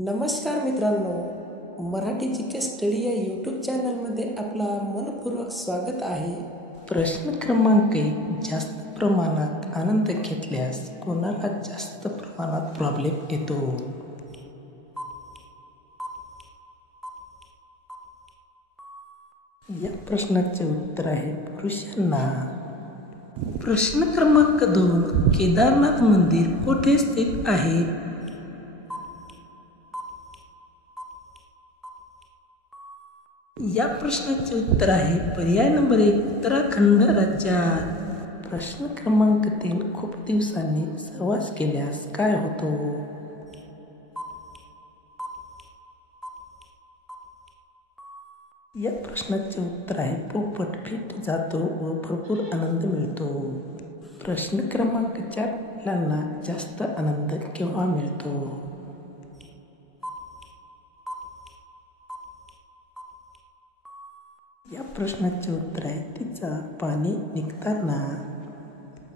नमस्कार मित्रांनो, मराठी जी के स्टडी या यूट्यूब चॅनलमध्ये आपला मनपूर्वक स्वागत आहे. प्रश्न क्रमांक 1. जास्त प्रमाणात आनंद घेतल्यास कोणाला जास्त प्रमाणात प्रॉब्लेम येतो? या प्रश्नाचे उत्तर आहे पुरुषांना. प्रश्न क्रमांक 2. केदारनाथ मंदिर कोठे स्थित आहे? या प्रश्नाचे उत्तर आहे पर्याय नंबर 1, उत्तराखंड राज्यात. प्रश्न क्रमांक 3. खूप दिवसांनी सहवास केल्यास काय होतो? या प्रश्नाचे उत्तर आहे पोपट फिट जातो व भरपूर आनंद मिळतो. प्रश्न क्रमांक 4. मुलांना जास्त आनंद केव्हा मिळतो? या प्रश्नाचे उत्तर आहे तिचा पाणी निघताना.